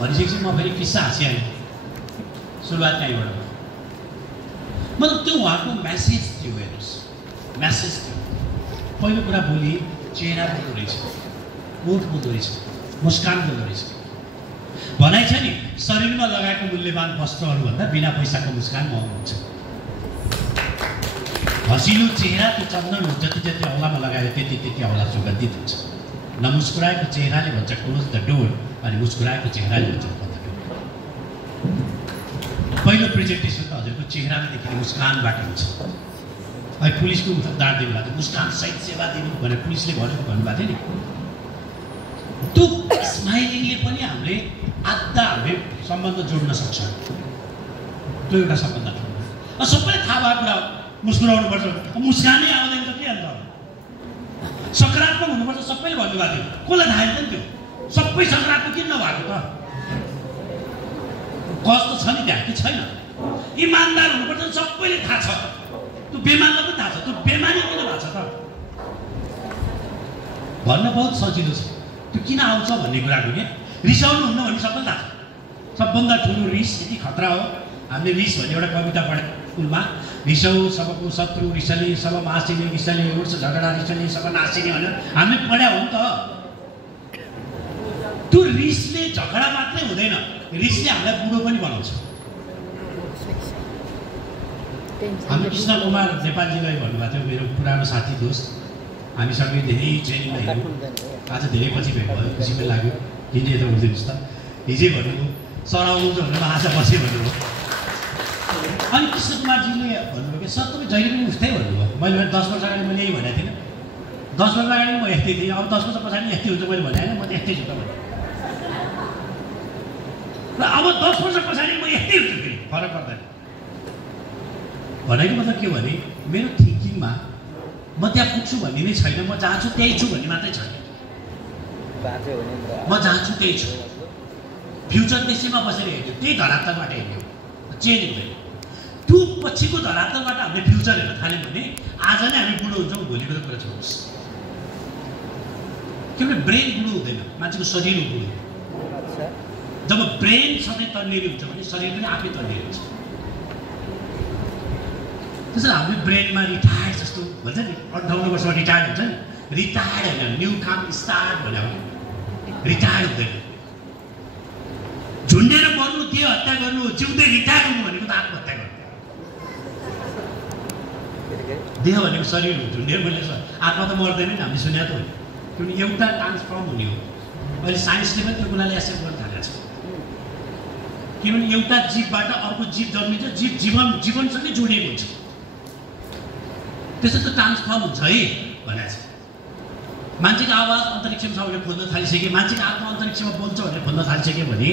भनिसकेपछि म फेरि किस्सा हाँसिहालेँ सुरुवात कहीँबाट मतलब त्यो उहाँको म्यासेज थियो हेर्नुहोस् म्यासेज थियो पहिलो कुरा बोली चेहरा बोल्दो रहेछ ओठ बोल्दो रहेछ मुस्कान बोल्दो रहेछ भनाइ छ नि शरीरमा लगाएको मूल्यवान वस्त्रहरूभन्दा बिना पैसाको मुस्कान महँगो हुन्छ हँसिलो चेहरा त्यो चन्दन जति जति औँलामा लगायो त्यति त्यति औँला सुगन्धित हुन्छ नमुस्कुराएको चेहराले भन्छ क्लोज द डोर अनि मुस्कुराएको चेहराले भन्छ ओपन द डोर पहिलो प्रेजेन्टेसन त हजुरको चेहरामा देखिने मुस्कानबाट हुन्छ अहिले पुलिसको उदाहरण दिनुभएको थियो मुस्कान सहित सेवा दिनु भनेर पुलिसले भनेको भन्नुभएको थियो नि त्यो स्माइलिङले पनि हामीले आधा हामीले सम्बन्ध जोड्न सक्छौँ त्यो एउटा सम्बन्ध सबैलाई थाहा भएको कुरा मुस्कुराउनुपर्छ मुस्कानै आउँदैन त के अन्त सकारात्मक हुनुपर्छ सबैले भन्नुभएको थियो कसलाई थाहा नि त्यो सबै सकारात्मक किन नभएको त कस्तो छ नि त्यहाँ कि छैन इमान्दार हुनुपर्छ सबैले थाहा छ त्यो बेमानलाई पनि थाहा छ त्यो बेमानी किन भएको छ त भन्न बहुत सजिलो छ त्यो किन आउँछ भन्ने कुराको के रिसाउनु हुन्न भन्ने सबैलाई थाहा छ सबभन्दा ठुलो रिस यति खतरा हो हामीले रिस भन्ने एउटा कविता पढेको स्कुलमा रिसौ सबको शत्रु रिसले सब मासिने रिसले उड्छ झगडा रिसले सब नासिने भनेर हामीले पढ्या हो नि त त्यो रिसले झगडा मात्रै हुँदैन रिसले हामीलाई बुढो पनि बनाउँछ हाम्रो कृष्ण कुमार नेपालजीलाई भन्नुभएको थियो मेरो पुरानो साथी दोस्त हामीसँगै धेरै ट्रेनिङमा हिँड्यौँ आज धेरै पछि भेट भयो खुसी पनि लाग्यो हिजो यता उठिदिनुहोस् त हिजै भन्नुभयो सर आउनुहुन्छ भनेर आज बसेँ भन्नुभयो अनि कृष्ण कुमारजीले भन्नुभयो कि सर तपाईँ जहिले पनि उठ्दै भन्नुभयो मैले 10 वर्ष अगाडि मैले यही भनेको थिइनँ 10 वर्ष अगाडि म यस्तै थिएँ अब 10 वर्ष पछाडि यस्तै हुन्छ मैले भने होइन म त यस्तै छु त र अब 10 वर्ष पछाडि म यस्तै हुन्छु फेरि फरक पर्दैन भनेको मतलब के भने मेरो थिङ्किङमा म त्यहाँ पुग्छु भन्ने नै छैन म जहाँ छु त्यही छु भन्ने मात्रै छैन म जहाँ छु त्यही छु फ्युचर त्यसैमा बसेर हेर्यो त्यही धरातलबाट हेर्यो चेन्ज हुँदैन त्यो पछिको धरातलबाट हामीले फ्युचर हेर्न थाल्यौँ भने आज नै हामी बुढो हुन्छौँ भोलिको त कुरा छोड्नुहोस् किनभने ब्रेन बुढो हुँदैन मान्छेको शरीर हो बुढो जब ब्रेन सधैँ तन्नेरी हुन्छ भने शरीर पनि आफै तन्नेरी हुन्छ त्यसैले हामीले ब्रेनमा रिटायर्ड जस्तो भन्छ नि 58 वर्षमा रिटायर्ड हुन्छ नि रिटायर्ड होइन न्यू काम स्टार्ट भने रिटायर्ड हुँदैन झुन्डेर मर्नु देह हत्या गर्नु जिउँदै रिटायर हुनु भनेको त आत्महत्या गर्नु देह भनेको शरीर हो झुन्डेर मैले आत्मा त मर्दैन नि हामीले सुने त हो किनभने एउटा ट्रान्सफर्म हुने हो अहिले साइन्सले पनि त्यो कुराले एक्सेप्ट गर्न थालेको छ किनभने एउटा जीवबाट अर्को जीव जन्मिन्छ जीव जीवनसँगै जोडिएको हुन्छ त्यसो त ट्रान्सफर्म हुन्छ है भनेको छ मान्छेको आवाज अन्तरिक्षमा छ भनेर खोज्न थालिसके मान्छेको आत्मा अन्तरिक्षमा बोल्छ भनेर खोज्न थालिसक्यो भने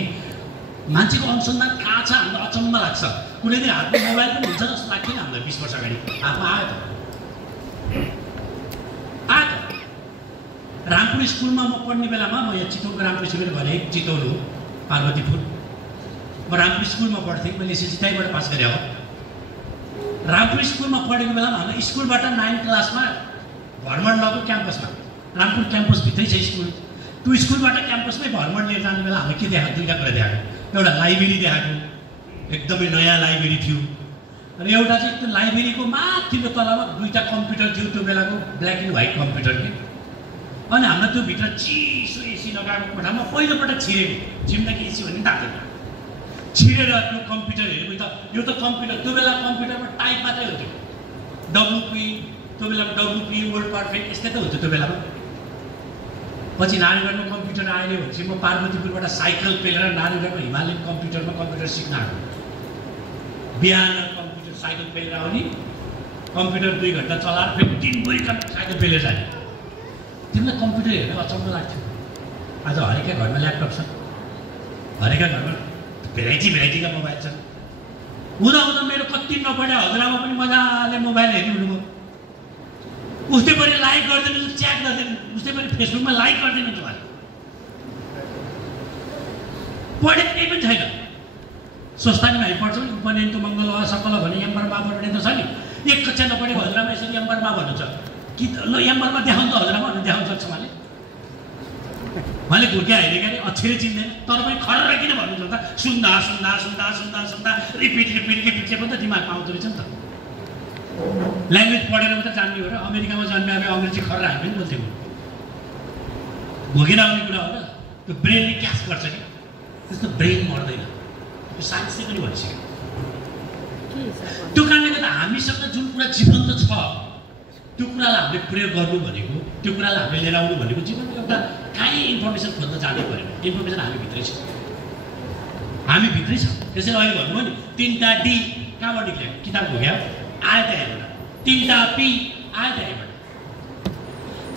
मान्छेको अनुसन्धान कहाँ छ हामीलाई अचम्म लाग्छ कुनै दिन हातमा मोबाइल पनि हुन्छ जस्तो लाग्थेन हामीलाई 20 वर्ष अगाडि हातमा आयो त रामपुर स्कुलमा म पढ्ने बेलामा म यहाँ चितवनको रामपुर स्कुलमा भने चितवन हो पार्वतीपुर म रामपुर स्कुलमा पढ्थेँ मैले एसएससी त्यहीँबाट पास गरेँ हो रामपुर स्कुलमा पढेको बेलामा हाम्रो स्कुलबाट 9 क्लासमा भ्रमण लगेको क्याम्पसमा रामपुर क्याम्पसभित्रै छ स्कुल त्यो स्कुलबाट क्याम्पसमै भ्रमण लिएर जाने बेला हामीले के देखाएको दुईवटा कुरा देखाएको एउटा लाइब्रेरी देखाएको एकदमै नयाँ लाइब्रेरी थियो र एउटा चाहिँ त्यो लाइब्रेरीको माथिल्लो तलामा 2टा कम्प्युटर थियो त्यो बेलाको ब्ल्याक एन्ड व्हाइट कम्प्युटर के अनि हाम्रो त्यो भित्र चिसो एसी लगाएको कोठामा पहिलोपटक छिरेको छिम्दाखेरि एसी भन्ने ताक्दैन छिरेर त्यो कम्प्युटर हेरेको त यो त कम्प्युटर त्यो बेला कम्प्युटरमा टाइप मात्रै हुन्थ्यो डब्लुपी त्यो बेलामा डब्लुपी वर्ड पर्फेक्ट यस्तै त हुन्थ्यो त्यो बेलामा पछि नारायणगढमा कम्प्युटर आएन भनेपछि म पार्वतीपुरबाट साइकल पेलेर नारायणगढमा हिमालयन कम्प्युटरमा कम्प्युटर सिक्न आएको बिहान कम्प्युटर साइकल पेलेर आउने कम्प्युटर 2 घन्टा चलाएर फेरि दिनभरि साइकल पेलेर जाने तिमीलाई कम्प्युटर हेर्न अचम्म लाग्थ्यो आज हरेका घरमा ल्यापटप छ हरेका घरमा भेराइटीका मोबाइल छन् हुँदा मेरो कति नपढे हजुरआमा पनि मजाले मोबाइल हेर्नु हुनुभयो उस्तै पनि लाइक गर्दैन च्याट गर्दैन उस्तै पनि फेसबुकमा लाइक गर्दैन तपाईँले पढे केही पनि छैन स्वस्थानीमा हामी पढ्छौँ नि उपनयनको मङ्गल सकल भने यम्बरमा पढ्ने त छ नि एक कक्षा नपढेको हजुरआमा यसरी यम्बरमा भन्नुहुन्छ कि ल यम्बरमा देखाउनु त हजुरआमा भनेर देखाउन सक्छ उहाँले उहाँले घुर्क्या हेरेँ क्या अक्षरै चिन्दैन तर पनि खर्र किन भन्नुहुन्छ त सुन्दा सुन्दा सुन्दा सुन्दा सुन्दा रिपिट पनि त दिमागमा आउँदो रहेछ नि त ल्याङ्ग्वेज पढेर मात्रै जान्ने हो र अमेरिकामा जन्मे अङ्ग्रेजी खर्र हामी पनि बोल्थ्यौँ भोगेर आउने कुरा हो र त्यो ब्रेनले क्याच गर्छ कि त्यस्तो ब्रेन मर्दैन त्यो साइन्सले पनि भनिसक्यो त्यो कारणले गर्दा हामीसँग जुन कुरा जीवन्त छ त्यो कुरालाई हामीले प्रयोग गर्नु भनेको त्यो कुरालाई हामीले लिएर आउनु भनेको जीवनको एउटा काहीँ इन्फर्मेसन खोज्न जानु पऱ्यो इन्फर्मेसन हामी भित्रै छ हामी भित्रै छ त्यसैले अहिले भन्नुभयो नि 3टा डी कहाँबाट निक्ल्यो किताब भोग्यो आयो त हेर्नु 3टा पी आयो त हेर्नु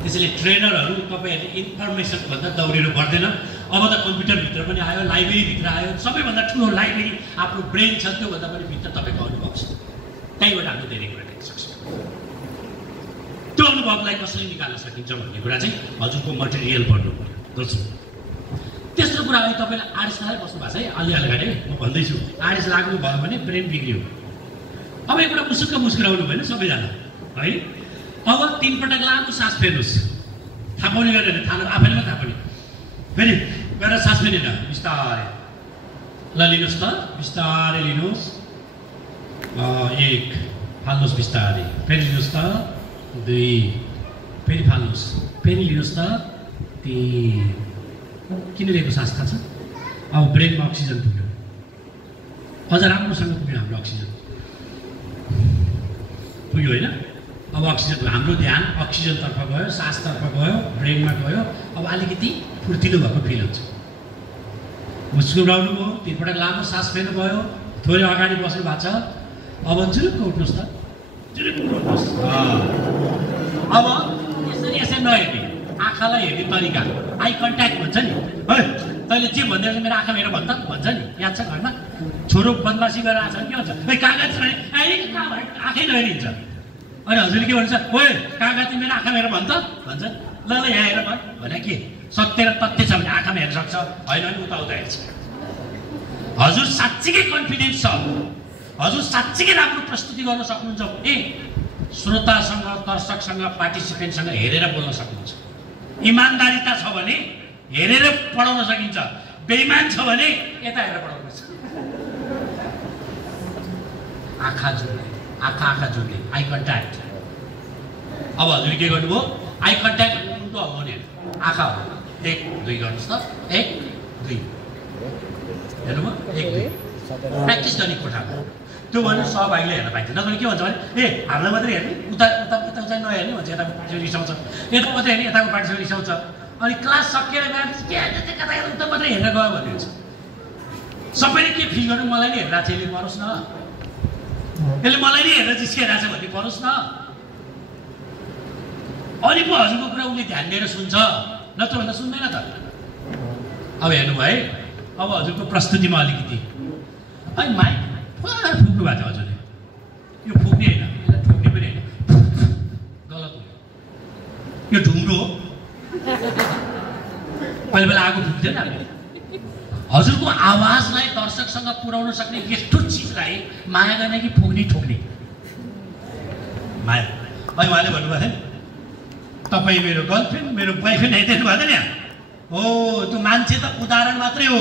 त्यसैले ट्रेनरहरू तपाईँहरूले इन्फर्मेसन भन्दा दौडिनु पर्दैन अब त कम्प्युटरभित्र पनि आयो लाइब्रेरीभित्र आयो सबैभन्दा ठुलो लाइब्रेरी आफ्नो ब्रेन छ त्योभन्दा पनि भित्र तपाईँको अनुभव छ त्यहीँबाट हामीले धेरै कुरा देख्न सक्छौँ त्यो अनुभवलाई कसरी निकाल्न सकिन्छ भन्ने कुरा चाहिँ हजुरको मटेरियल पढ्नु पर्यो दोस्रो तेस्रो कुरा अहिले तपाईँले आर्ट्स खाएर बस्नु भएको छ है अलि अगाडि म भन्दैछु आर्ट्स लाग्नु भयो भने ब्रेन बिग्रियो अब एउटा मुसुक्क मुस्कुराउनु भएन सबैजना है अब 3 पटक लामो सास फेर्नुहोस् थाहा पाउने गरेर थाहा आफैले मात्रै थाहा पाउने फेरि गएर सास फेरेर बिस्तारै ल लिनुहोस् त बिस्तारै लिनुहोस् 1 फाल्नुहोस् बिस्तारै फेरि लिनुहोस् त 2 फेरि फाल्नुहोस् फेरि लिनुहोस् त 3 किन लिएको सास थाहा छ अब ब्रेनमा अक्सिजन पुग्यो अझ राम्रोसँग पुग्यो हाम्रो अक्सिजन पुग्यो होइन अब अक्सिजन हाम्रो ध्यान अक्सिजनतर्फ गयो सासतर्फ गयो ब्रेनमा गयो अब अलिकति फुर्तिलो भएको फिल हुन्छ मुस्कुराउनु भयो 3 पटक लामो सास फेर्नु भयो थोरै अगाडि बस्नु भएको छ अब जुरुक्क उठ्नुहोस् त जुरुक्क उठ्नुहोस् अब यसरी नहेर्ने आँखालाई हेर्ने तरिका आई कन्ट्याक्ट भन्छ नि है तैँले जे भन्दै मेरो आँखा मेरो भन्छ भन्छ नि याद छ घरमा छोरो बदमासी गरेर आएको छ के भन्छ ए कागज आँखै नहेरिन्छ अनि हजुरले के भन्छ ओए कागज मेरो आँखा मेरो भन्छ भन्छ ल यहाँ हेर भने के सत्य र तथ्य छ भने आँखामा हेर्न सक्छ होइन भने उता हेर्छ हजुर साँच्चीकै कन्फिडेन्स छ हजुर साँच्चीकै राम्रो प्रस्तुति गर्न सक्नुहुन्छ भने श्रोतासँग दर्शकसँग पार्टिसिपेन्टसँग हेरेर बोल्न सक्नुहुन्छ इमान्दारिता छ भने हेरेर पढाउन सकिन्छ बेइमान छ भने यता हेरेर पढाउन सक्छ आँखा जोड्ने आँखा जोड्ने आई कन्ट्याक्ट अब हजुर के गर्नुभयो आई कन्ट्याक्ट उल्टो हल्लाउने आँखा हो 1 2 गर्नुहोस् त 1 2 हेर्नुभयो 1 2 प्र्याक्टिस गर्ने कोठामा त्यो भने सहभागीले हेर्न पाइन्छ नत्र के भन्छ भने ए हामीलाई मात्रै हेर्ने उता उता उता चाहिँ नहेर्ने भन्छ यताको पार्टिसिपेन्ट रिसाउँछ यता मात्रै हेर्ने यताको पार्टिसिपेन्ट रिसाउँछ अनि क्लास सकिएर गएर के कता उता मात्रै हेरेर गयो भन्ने हुन्छ सबैले के फिल गर्नु मलाई नै हेरिरहेको छ यसले परोस् न यसले मलाई नै हेरेर जिस्किरहेको छ भन्ने परोस् न अनि पो हजुरको कुरा उसले ध्यान दिएर सुन्छ नत्र भन्दा सुन्दैन त अब हेर्नु भयो है अब हजुरको प्रस्तुतिमा अलिकति अनि माइक फुक्नु भएको थियो हजुरले यो फुक्ने होइन यसलाई ठोक्ने पनि होइन गलत हो यो ढुङ्ग्रो हो पहिला बेला आगो फुक्दैन हजुरको आवाजलाई दर्शकसँग पुर्याउन सक्ने यस्तो चिजलाई माया गर्ने कि फुक्ने ठोक्ने माया अनि उहाँले भन्नुभएको थियो तपाईँ मेरो गर्लफ्रेन्ड मेरो बोयफ्रेन्ड आइदिनु भएको थियो नि हो त्यो मान्छे त उदाहरण मात्रै हो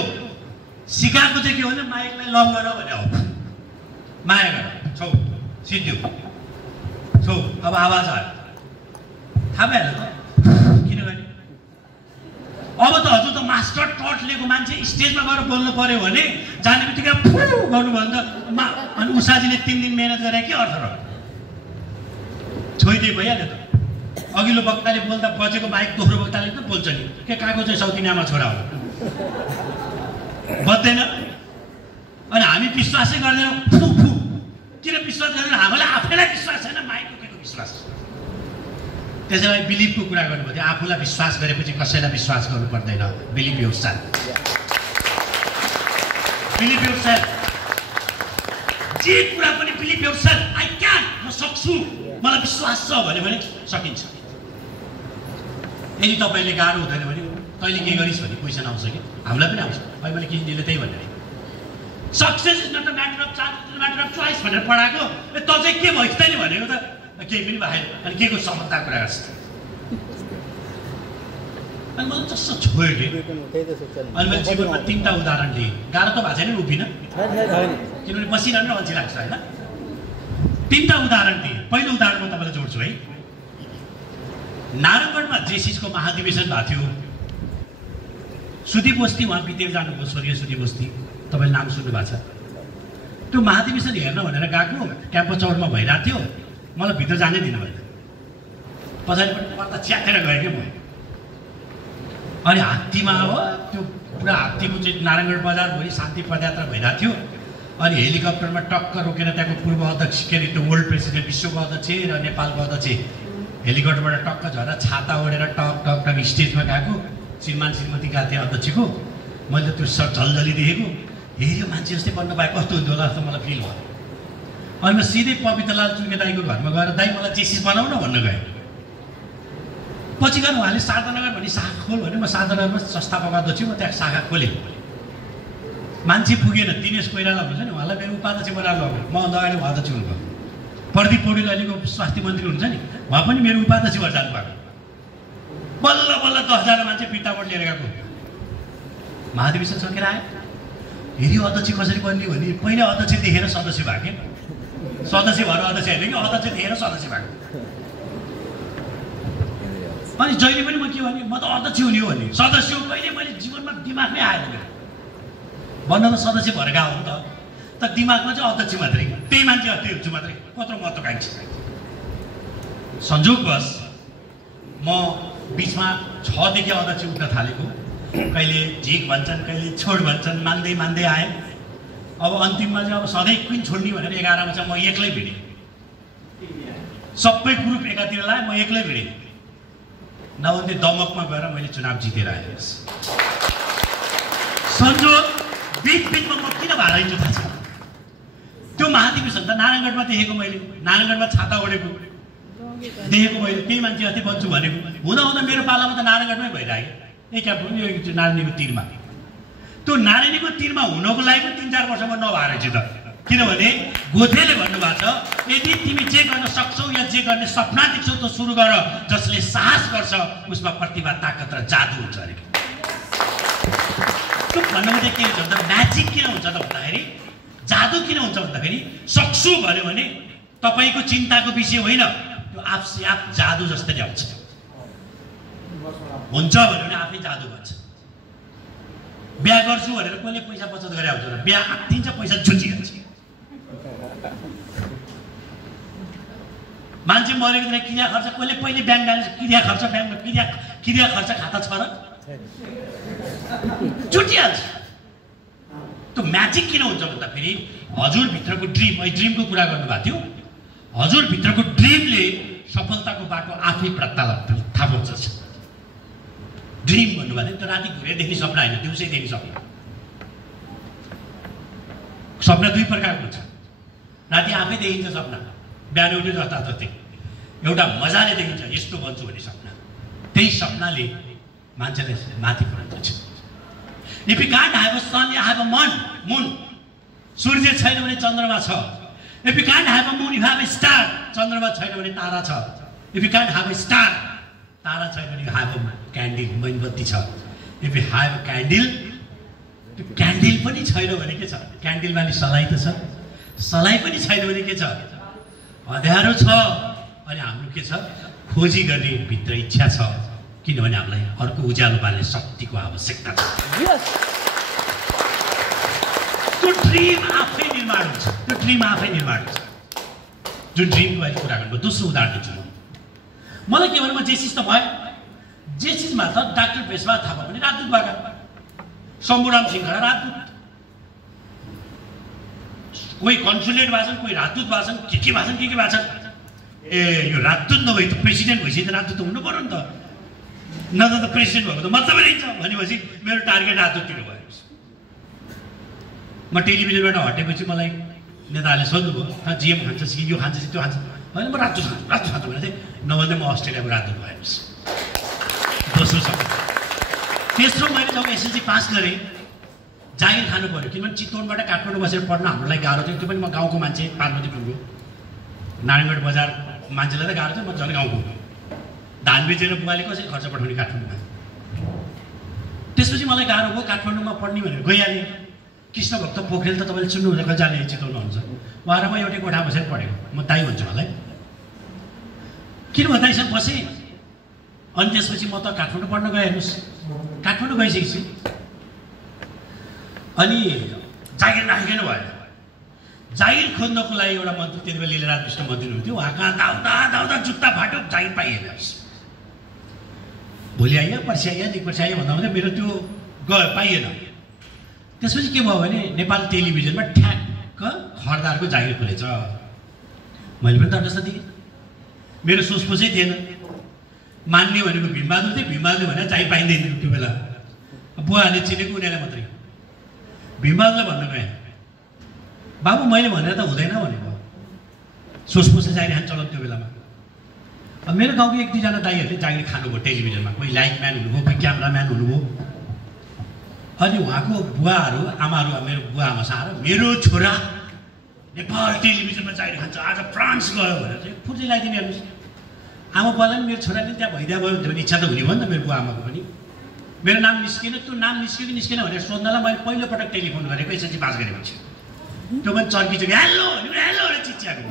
सिकाएको चाहिँ के हो भने माइकलाई लङ गर भने हो माया गर छौ सिद्धियो छौ अब आवाज आयो थाहा भइहाल्यो त किन गर्ने अब त हजुर त मास्टर टट लिएको मान्छे स्टेजमा गएर बोल्नु पर्यो भने जाने बित्तिकै फु गर्नु भयो भने अनि उषाजीले 3 दिन मेहनत गरे के अर्थ र छोइदिए भइहाल्यो त अघिल्लो वक्ताले बोल्दा बजेको बाइक दोस्रो वक्ताले त बोल्छ नि के काको चाहिँ सौतिनामा छोरा हो बज्दैन अनि हामी विश्वासै गर्दैनौँ फु फु किन विश्वास गर्दैन हामीलाई आफैलाई विश्वास छैन माइकको के विश्वास त्यसैलाई बिलिभको कुरा गर्नुभयो थियो आफूलाई विश्वास गरेपछि कसैलाई विश्वास गर्नु पर्दैन बिलिभ योरसेल्फ बिलिभ योरसेल्फ जे कुरा पनि बिलिभ योरसेल्फ आई क्यान म सक्छु मलाई विश्वास छ भने सकिन्छ यदि तपाईँले गाह्रो हुँदैन भने तैँले के गरिस् भन्ने क्वेसन आउँछ कि हामीलाई पनि आउँछ अहिले मैले किन्दिनँ त्यही भनेर success is not a matter of chance is a matter of choice भनेर पढाएको त चाहिँ के भइस् त नि भनेको त केही पनि भएन अनि के को समझदार कुरा गर्छ अनि मलाई जस्तो छोयो कि अनि मैले जीवनमा 3टा उदाहरण दिएँ। गाह्रो त भएको छैन उभिन, किनभने बसिरहनु अल्छी लाग्छ होइन। 3टा उदाहरण दिएँ। पहिलो उदाहरण म तपाईँलाई जोड्छु है। नारायणगढमा जेसिसको महाधिवेशन भएको थियो। सुदीप बस्ती उहाँ बितेर जानुभयो, स्वर्गीय सुदीप बस्ती, तपाईँले नाम सुन्नु भएको छ। त्यो महाधिवेशन हेर्न भनेर गएको, क्याम्पस चौरमा भइरहेको थियो। मलाई भित्र जानै दिनु भएन। पछाडिपट्टि पर्दा च्यातेर गएँ क्या म। अनि हात्तीमा हो त्यो पुरा हात्तीको चाहिँ नारायणगढ बजारभरि शान्ति पदयात्रा भइरहेको थियो। अनि हेलिकप्टरमा टक्क रोकेर त्यहाँको पूर्व अध्यक्ष के अरे त्यो वर्ल्ड प्रेसिडेन्ट विश्वको अध्यक्ष र नेपालको अध्यक्ष हेलिकप्टरबाट टक्क झरेर छाता ओढेर टक टक टक स्टेजमा गएको। श्रीमान श्रीमती गएको थिएँ अध्यक्षको। मैले त्यो सर्ट झलझली देखेको, हेऱ्यो मान्छे जस्तै बन्न पाए कस्तो हुन्थ्यो होला जस्तो मलाई फिल भयो। अनि म सिधै पवित्रलाल चुर्के दाईको घरमा गएर दाई मलाई जेसिस बनाऊ न भन्न गएँ। पछि गएर उहाँले शारदानगर भन्ने शाखा खोल भने म शारदानगरमा संस्थापक अध्यक्ष म त्यहाँ शाखा खोलेँ। मान्छे पुगेन। दिनेश कोइराला हुन्छ नि, उहाँलाई मेरो उपाध्यक्ष बनाएर लग्यो। म अगाडि उहाँ अध्यक्ष हुनुभयो। प्रदीप पौडेल अहिलेको स्वास्थ्य मन्त्री हुन्छ नि, उहाँ पनि मेरो उपाध्यक्ष भएर जानुभएको। बल्ल बल्ल 10,000 मान्छे पिट्टाबाट लिएर गएको। महाधिवेशन सकेर आयो। हेऱ्यो अध्यक्ष कसरी बन्ने भने पहिला अध्यक्ष देखेर सदस्य भएको क्या। सदस्य भएर अध्यक्ष होइन कि अध्यक्ष देखेर सदस्य भएको। अनि जहिले पनि म के भने म त अध्यक्ष हुने हो भने सदस्य हो कहिले मैले जीवनमा दिमागमै आएन। बन्न त सदस्य भएर गएको हो नि त, तर दिमागमा चाहिँ अध्यक्ष मात्रै, त्यही मान्छे अध्यक्ष हुन्छु मात्रै। कत्रो महत्त्वाकांक्षी। संयोगवश म बिचमा 6 देखि अध्यक्ष उठ्न थालेको। कहिले झिक भन्छन्, कहिले छोड भन्छन्, मान्दै मान्दै आएँ। अब अन्तिममा चाहिँ अब सधैँ क्विन छोड्ने भनेर 11मा चाहिँ म एक्लै भिडेँ। सबै ग्रुप एकातिर लाएँ, म एक्लै भिडेँ। नभन्दै दमकमा गएर मैले चुनाव जितेर आएँ। संजोग बिचबिचमा म किन भाराइन्छु थाहा छ? त्यो महाधिवेशन त नारायणगढमा देखेको मैले, नारायणगढमा छाता ओढेको देखेको मैले, त्यही मान्छे अति बन्छु भनेको। हुँदा हुँदा मेरो पालामा त नारायणगढमै भइरहेको। यही क्याम्प नारायणीको तिरमा। त्यो नारायणीको तिरमा हुनको लागि पनि 3-4 वर्षमा नभएपछि त। किनभने गोथेले भन्नुभएको छ यदि तिमी जे गर्न सक्छौ या जे गर्ने सपना देख्छौ त सुरु गर, जसले साहस गर्छ उसमा प्रतिभा, ताकत र जादु हुन्छ अरे। त्यो भन्नुमा चाहिँ के हुन्छ भन्दा म्याजिक किन हुन्छ त भन्दाखेरि, जादु किन हुन्छ भन्दाखेरि सक्छु भन्यो भने तपाईँको चिन्ताको विषय होइन, त्यो आफसे आफ जादु जस्तै आउँछ। हुन्छ भन्यो भने आफै जादु भन्छ। बिहा गर्छु भनेर कसले पैसा बचत गरे हुन्छ र बिहा आत्तिन्छ, पैसा छुटिहाल्छ। मान्छे मरेको दिन क्रिया खर्च कसले पहिले ब्याङ्क ब्यालेन्स क्रिया खर्च ब्याङ्कमा क्रिया खर्च खाता छ र छुटिहाल्छ। त्यो म्याजिक किन हुन्छ भन्दाखेरि हजुरभित्रको ड्रिम, अहिले ड्रिमको कुरा गर्नुभएको थियो। हजुरभित्रको ड्रिमले सफलताको बाटो आफै थाहा पाउँछ। ड्रिम भन्नुभएको थियो, त्यो राति घुरे देख्ने सपना होइन, दिउँसै देख्ने सपना। सपना 2 प्रकारको हुन्छ। राति आफै देखिन्छ सपना, बिहान उठ्यो जस्ता। एउटा मजाले देखिन्छ यस्तो बन्छु भन्ने सपना। त्यही सपनाले मान्छेलाई माथि पुऱ्याउँछ। If you can't have a sun you have a moon. सूर्य छैन भने चन्द्रमा छ। If you can't have a moon you have a star. चन्द्रमा छैन भने तारा छ। If you can't have a star, तारा छैन भने यु ह्याभ अ क्यान्डल, मोमबत्ती छ। If you have a candle, त्यो क्यान्डल पनि छैन भने के छ? क्यान्डल माने सलाई त छ, सलाई पनि छैन भने के छ? अँध्यारो छ। अनि हाम्रो के छ? खोजी गर्ने भित्र इच्छा छ, किनभने हामीलाई अर्को उज्यालो पार्ने शक्तिको आवश्यकता छ। त्यो ड्रिम आफै निर्माण हुन्छ। त्यो ड्रिम आफै निर्माण हुन्छ। जुन ड्रिमको अहिले कुरा गर्नुभयो। दोस्रो उदाहरण दिन्छु म। मलाई के भने म जेसिस त भयो। जेसिसमा त डाक्टर भेषबहादुर थापा पनि राजदूत भएका, शम्भुराम सिंहरा राजदूत, कोही कन्सुलेट भएको छन्, कोही राजदूत भएको छन्, के भएको छन्, के भएको छन्। ए यो राजदूत नभए त प्रेसिडेन्ट भएपछि त राजदूत हुनु पर्यो नि त। न त प्रेसिडेन्ट भएको त मतलब नै छ भनेपछि मेरो टार्गेट राजदूततिर भयो। म टेलिभिजनबाट हटेपछि मलाई नेताहरूले सोध्नुभयो जिएम खान्छस् कि यो खान्छस् कि त्यो खान्छ भने म राजदूत खान्छु भने चाहिँ नभन्दै म अस्ट्रेलियाको राजदूत भएपछि। दोस्रो छ। तेस्रो मैले जब एसएलसी पास गरेँ जागिर खानु पऱ्यो, किनभने चितवनबाट काठमाडौँ बसेर पढ्न हाम्रो लागि गाह्रो थियो। त्यो पनि म गाउँको मान्छे, पार्वतीपुरको नारायणगढ बजार मान्छेलाई त गाह्रो थियो। म झन् गाउँको धान बेचेर बुवाले कसरी खर्च पठाउने काठमाडौँमा। त्यसपछि मलाई गाह्रो भयो, काठमाडौँमा पढ्ने भनेर गइहालेँ। कृष्ण भक्त पोखरेल त तपाईँले सुन्नुहुन्छ, कतिजनाले चिताउनुहुन्छ, उहाँ र म एउटै कोठा बसेर पढेको, म दाइ भन्छु मलाई। किन म दाइसँग बसेँ? अनि त्यसपछि म त काठमाडौँ पढ्न गएँ। हेर्नुहोस्, काठमाडौँ गइसकेपछि अनि जागिर राखिकन भयो। जागिर खोज्नको लागि एउटा मन्त्री त्यति बेला लीलाराज विष्णु मन्त्री हुनुहुन्थ्यो, उहाँ कहाँ दाउदा दाउदा जुत्ता फाट्यो, जागिर पाइएन। भोलि आइयो, पर्सि आइयो, पर्सि आइयो भन्दा भन्दै मेरो त्यो गयो, पाइएन। त्यसपछि के भयो भने नेपाल टेलिभिजनमा ठ्याक्क खरदारको जागिर खुलेछ। मैले पनि दर्खास्त दिएँ, मेरो सोचपोचै थिएन। मान्ने भनेको भीमबहादुर थिएँ, भीमबहादुर भनेर जागिर पाइँदैन त्यो बेला। बुवाहरूले चिनेको उनीहरूलाई मात्रै। भीमबहादुरलाई भन्नु गएँ, बाबु मैले भनेर त हुँदैन भनेको, सोचपोचै जागिर खान चलाउनु त्यो बेलामा। अब मेरो गाउँको एक दुईजना दाइहरूले जागिर खानुभयो टेलिभिजनमा, कोही लाइटम्यान हुनुभयो, कोही क्यामराम्यान हुनुभयो। अनि उहाँको बुवाहरू आमाहरू, मेरो बुवा आमा सारा, मेरो छोरा नेपाल टेलिभिजनमा जागिर खान्छ, आज फ्रान्स गयो भनेर चाहिँ फुर्ती लगाइदिने। हेर्नुहोस्, आमा बुवालाई पनि मेरो छोराले त्यहाँ भइदिया भयो भने इच्छा त हुने भयो नि त मेरो बुवा आमाको पनि। मेरो नाम निस्किएन, त्यो नाम निस्क्यो कि निस्केन भनेर सोध्नलाई मैले पहिलोपटक टेलिफोन गरेको एसएलसी पास गरेपछि। त्यो पनि चर्किचोकि हेलो हेलो भनेर चिच्याएको।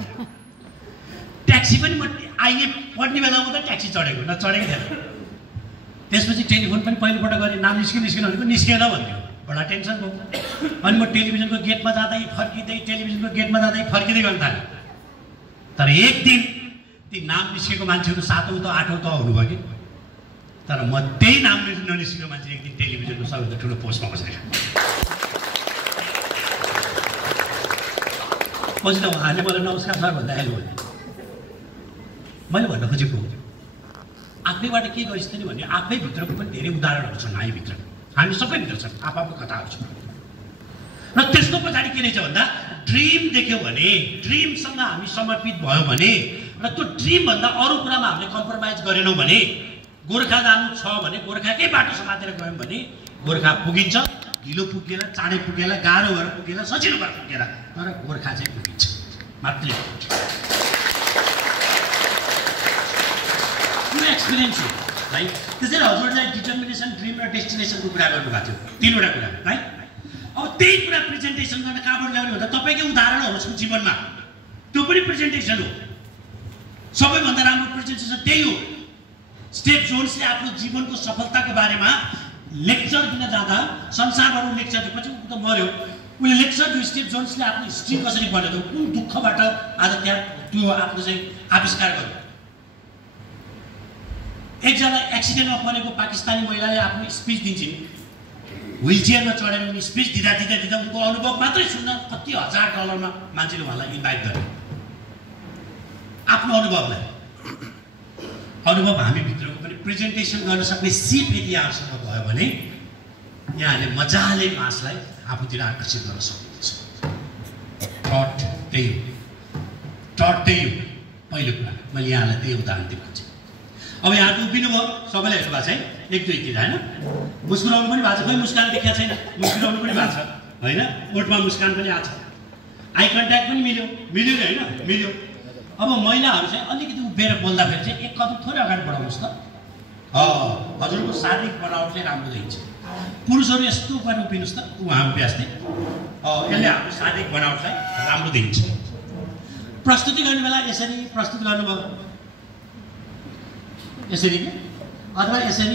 ट्याक्सी पनि म आइए पढ्ने बेलामा त ट्याक्सी चढेको, नचढेको थिएन। त्यसपछि टेलिफोन पनि पहिलोपटक गरेँ, नाम निस्कियो निस्केन भनेको निस्केन भन्थ्यो, बडा टेन्सन भयो। अनि म टेलिभिजनको गेटमा जाँदै फर्किँदै, टेलिभिजनको गेटमा जाँदै फर्किँदै गर्न थालेँ। तर एक दिन ती नाम निस्केको मान्छेहरू 7औं त 8औं त हुनुभयो कि, तर म त्यही नाम ननिस्केको मान्छे एक दिन टेलिभिजनको सबैभन्दा ठुलो पोस्टमा बसेर। पछि त उहाँले मलाई नमस्कार सर भन्दा हेलो भने मैले भन्न खोजेको आफैबाट के गरिस् त नि भने आफैभित्रको पनि धेरै उदाहरणहरू छन् हामीभित्र, हामी सबैभित्र छन् आफआफ्नो कथाहरू छन्। र त्यसको पछाडि के रहेछ भन्दा ड्रिम देख्यो भने, ड्रिमसँग हामी समर्पित भयो भने र त्यो ड्रिमभन्दा अरू कुरामा हामीले कम्प्रोमाइज गरेनौँ भने, गोर्खा जानु छ भने गोर्खाकै बाटो समातेर गयौँ भने गोर्खा पुगिन्छ। ढिलो पुगेला, चाँडै पुगेला, गाह्रो भएर पुगेला, सजिलो भएर पुगेला, तर गोर्खा चाहिँ पुगिन्छ मात्रै। पुरा एक्सपिरियन्स हो है। त्यसैले हजुरलाई डिटर्मिनेसन, ड्रिम र डेस्टिनेसनको कुरा गर्नुभएको थियो, तीनवटा कुरा है। अब त्यही कुरा प्रेजेन्टेसन गर्न कहाँबाट ल्याउने भन्दा तपाईँकै उदाहरणहरू छन् जीवनमा, त्यो पनि प्रेजेन्टेसन हो। सबैभन्दा राम्रो प्रेजेन्टेसन त्यही हो। स्टेभ जोन्सले आफ्नो जीवनको सफलताको बारेमा लेक्चर दिन जाँदा संसारभर लेक्चर दिएपछि ऊ त मर्यो। उसले लेक्चर दियो, स्टेभ जोन्सले आफ्नो हिस्ट्री कसरी बनेको, कुन दुःखबाट आज त्यहाँ त्यो आफ्नो चाहिँ आविष्कार गर्यो। एकजना एक्सिडेन्टमा परेको पाकिस्तानी महिलाले आफ्नो स्पिच दिन्छन्, व्हिल चेयरमा चढेर उनी स्पिच दिँदा दिँदा दिँदा उनको अनुभव मात्रै सुन्न कति $1000 मान्छेले उहाँलाई इन्भाइट गरे। आफ्नो अनुभवलाई, अनुभव हामीभित्रको पनि प्रेजेन्टेसन गर्न सक्ने सिप यदि आफूसँग भयो भने यहाँले मजाले मासलाई आफूतिर आकर्षित गर्न सक्नुहुन्छ। टट त्यही हो, टट त्यही हो। पहिलो कुरा मैले यहाँलाई त्यही उदाहरण दिन खोजेँ। अब यहाँ त उभिनु भयो, सबैले हेर्नु भएको छ है, एक दुईतिर होइन, मुस्कुराउनु पनि भएको छ, खोइ मुस्कान देखिया छैन, मुस्कुराउनु पनि भएको छ होइन, ओठमा मुस्कान पनि आएको छ, आई कन्ट्याक्ट पनि मिल्यो, मिल्यो नि होइन, मिल्यो। अब महिलाहरू चाहिँ अलिकति उभिएर बोल्दाखेरि चाहिँ एक कदम थोरै अगाडि बढाउनुहोस् त। हजुरको शारीरिक बनावटले राम्रो देखिन्छ। पुरुषहरू यस्तो गरेर उभिनुहोस् त, उहाँ उभ्या जस्तै, यसले हाम्रो शारीरिक बनावटलाई राम्रो देखिन्छ। प्रस्तुति गर्ने बेला यसरी प्रस्तुत गर्नुभयो, यसरी कि अथवा यसरी